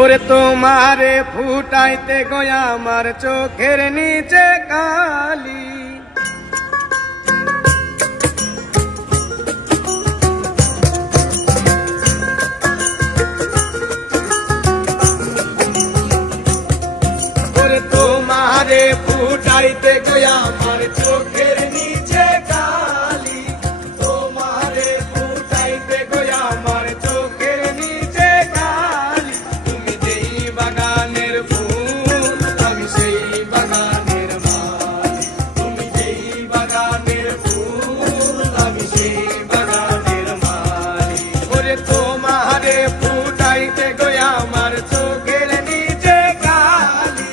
ওরে তোমারে ফুটাইতে গয়া আমার চোখের নিচে কালি, ওরে তোমারে ফুটাইতে গয়া আমার চোখের নিচে কালি, তোমারে ফুটাইতে গয়া আমার চোখের নিচে কালি। তুমি যেই বাগানের ফুল আমি সেই বাগানের মালি, তুমি যেই বাগানের ফুল আমি সেই বাগানের মালি। ওরে তোমারে ফুটাইতে গয়া আমার চোখের নিচে কালি,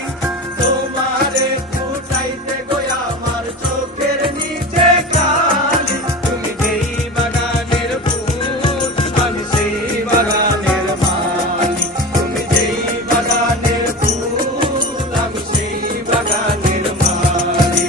তোমারে ফুটাইতে গয়া আমার চোখের নিচে কালি। তুমি যেই বাগানের ফুল আমি সেই বাগানের মালি, তুমি যেই বাগানের ফুল আমি সেই বাগানের মালি।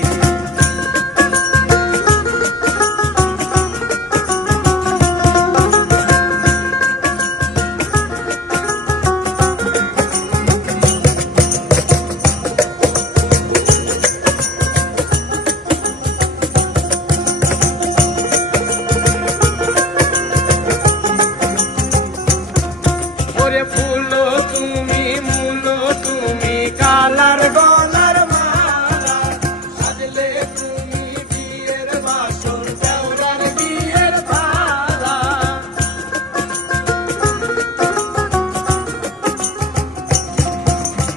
ওরে ফুলো তুমি মূলো তুমি কালার গলার মালা, সাজলে তুমি বিয়ের বাসর দেওরার বিয়ের থালা।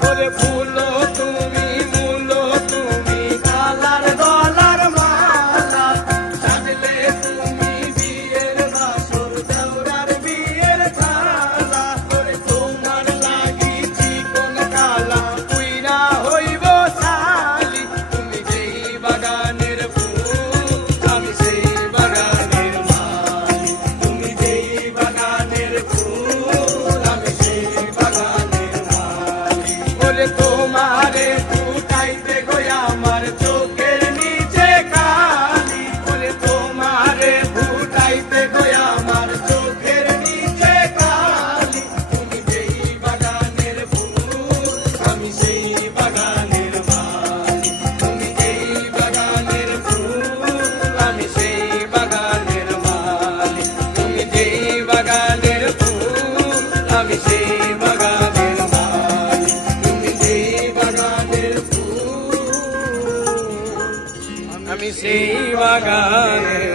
ওরে ফুলো তুমি মূলো তুমি কালার গলার মালা, সাজলে তুমি বিয়ের বাসর দেওরার বিয়ের থালা। ওরে তোমার লাগি চিকন কালা পুইরা হইব শালি, তুমি যেই বাগানের ফুল আমি সেই বাগানের মালি, তুমি যেই বাগানের ফুল আমি সেই বাগানের মালি। ওরে তোমারে ফুটাইতে গয়া আমার চোখের নিচে কালি, ওরে তোমারে ফুটাইতে গয়া আমার চোখের নিচে কালি। তুমি যেই বাগানের ফুল আমি সেই বাগানের মালি, তুমি যেই বাগানের ফুল আমি সেই বাগানের মালি, তুমি যেই বাগানের ফুল আমি সেই বাগানের মালি, তুমি যেই বাগানের ফুল আমি সেই বাগানের